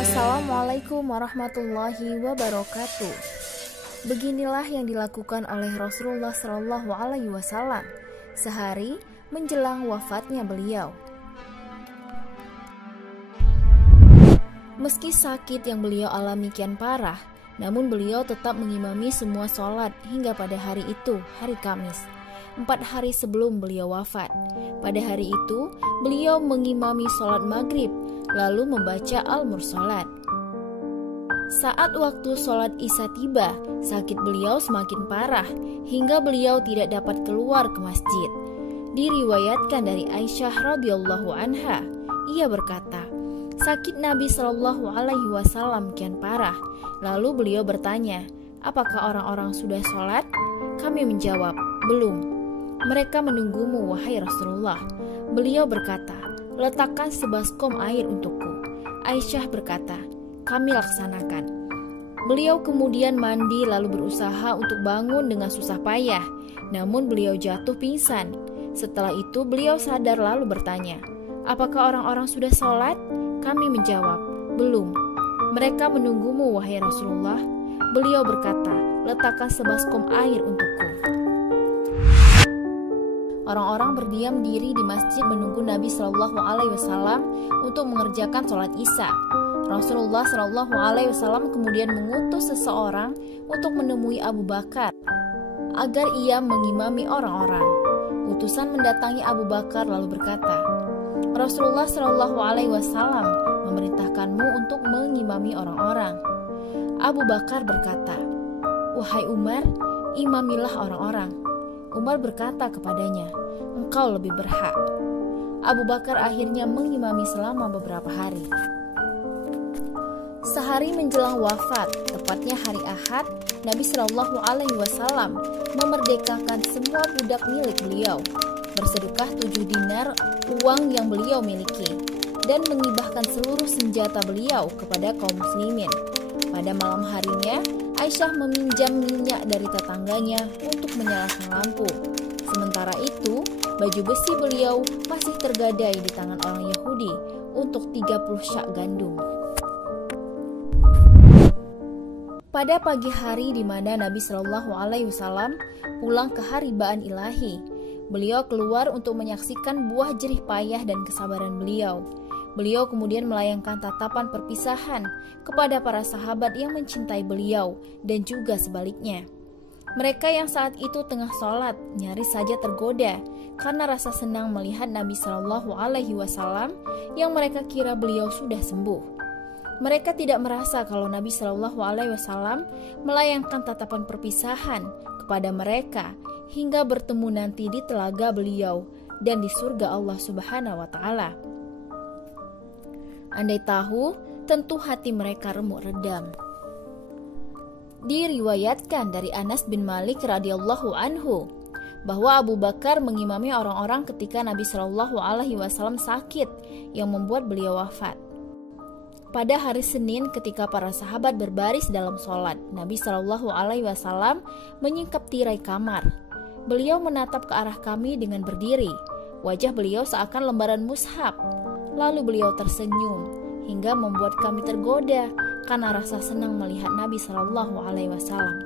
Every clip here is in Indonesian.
Assalamualaikum warahmatullahi wabarakatuh. Beginilah yang dilakukan oleh Rasulullah Shallallahu Alaihi Wasallam sehari menjelang wafatnya beliau. Meski sakit yang beliau alami kian parah, namun beliau tetap mengimami semua sholat hingga pada hari itu, hari Kamis, 4 hari sebelum beliau wafat. Pada hari itu, beliau mengimami sholat maghrib, lalu membaca Al-Mursalat. Saat waktu sholat Isya tiba, sakit beliau semakin parah hingga beliau tidak dapat keluar ke masjid. Diriwayatkan dari Aisyah radhiyallahu anha, ia berkata, sakit Nabi Shallallahu Alaihi Wasallam kian parah. Lalu beliau bertanya, apakah orang-orang sudah sholat? Kami menjawab, belum. Mereka menunggumu wahai Rasulullah. Beliau berkata, letakkan sebaskom air untukku. Aisyah berkata, kami laksanakan. Beliau kemudian mandi lalu berusaha untuk bangun dengan susah payah, namun beliau jatuh pingsan. Setelah itu beliau sadar lalu bertanya, apakah orang-orang sudah sholat? Kami menjawab, belum. Mereka menunggumu wahai Rasulullah. Beliau berkata, letakkan sebaskom air untukku. Orang-orang berdiam diri di masjid menunggu Nabi Shallallahu Alaihi Wasallam untuk mengerjakan sholat Isya. Rasulullah Shallallahu Alaihi Wasallam kemudian mengutus seseorang untuk menemui Abu Bakar agar ia mengimami orang-orang. Utusan mendatangi Abu Bakar lalu berkata, Rasulullah Shallallahu Alaihi Wasallam memerintahkanmu untuk mengimami orang-orang. Abu Bakar berkata, wahai Umar, imamilah orang-orang. Umar berkata kepadanya, engkau lebih berhak. Abu Bakar akhirnya mengimami selama beberapa hari. Sehari menjelang wafat, tepatnya hari Ahad, Nabi Shallallahu Alaihi Wasallam memerdekakan semua budak milik beliau, bersedekah 7 dinar uang yang beliau miliki, dan mengibahkan seluruh senjata beliau kepada kaum muslimin. Pada malam harinya, Aisyah meminjam minyak dari tetangganya untuk menyalakan lampu. Sementara itu, baju besi beliau masih tergadai di tangan orang Yahudi untuk 30 syak gandum. Pada pagi hari di mana Nabi Shallallahu Alaihi Wasallam pulang ke haribaan ilahi, beliau keluar untuk menyaksikan buah jerih payah dan kesabaran beliau. Beliau kemudian melayangkan tatapan perpisahan kepada para sahabat yang mencintai beliau dan juga sebaliknya. Mereka yang saat itu tengah sholat nyaris saja tergoda karena rasa senang melihat Nabi Shallallahu Alaihi Wasallam yang mereka kira beliau sudah sembuh. Mereka tidak merasa kalau Nabi Shallallahu Alaihi Wasallam melayangkan tatapan perpisahan kepada mereka hingga bertemu nanti di telaga beliau dan di surga Allah Subhanahu wa Ta'ala. Andai tahu, tentu hati mereka remuk redam. Diriwayatkan dari Anas bin Malik radhiyallahu anhu bahwa Abu Bakar mengimami orang-orang ketika Nabi Shallallahu Alaihi Wasallam sakit yang membuat beliau wafat. Pada hari Senin ketika para sahabat berbaris dalam sholat, Nabi Shallallahu Alaihi Wasallam menyingkap tirai kamar. Beliau menatap ke arah kami dengan berdiri. Wajah beliau seakan lembaran mushaf. Lalu beliau tersenyum hingga membuat kami tergoda karena rasa senang melihat Nabi Shallallahu Alaihi Wasallam.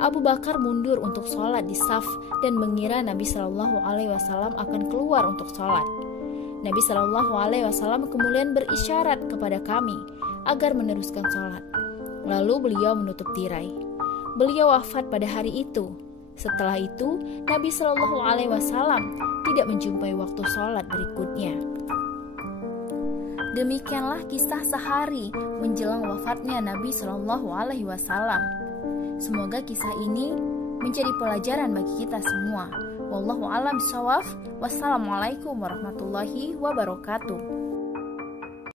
Abu Bakar mundur untuk sholat di saf dan mengira Nabi Shallallahu Alaihi Wasallam akan keluar untuk sholat. Nabi Shallallahu Alaihi Wasallam kemudian berisyarat kepada kami agar meneruskan sholat. Lalu beliau menutup tirai. Beliau wafat pada hari itu. Setelah itu, Nabi Shallallahu Alaihi Wasallam tidak menjumpai waktu sholat berikutnya. Demikianlah kisah sehari menjelang wafatnya Nabi Shallallahu Alaihi Wasallam. Semoga kisah ini menjadi pelajaran bagi kita semua. Wallahu a'lam bishawab. Wassalamualaikum warahmatullahi wabarakatuh.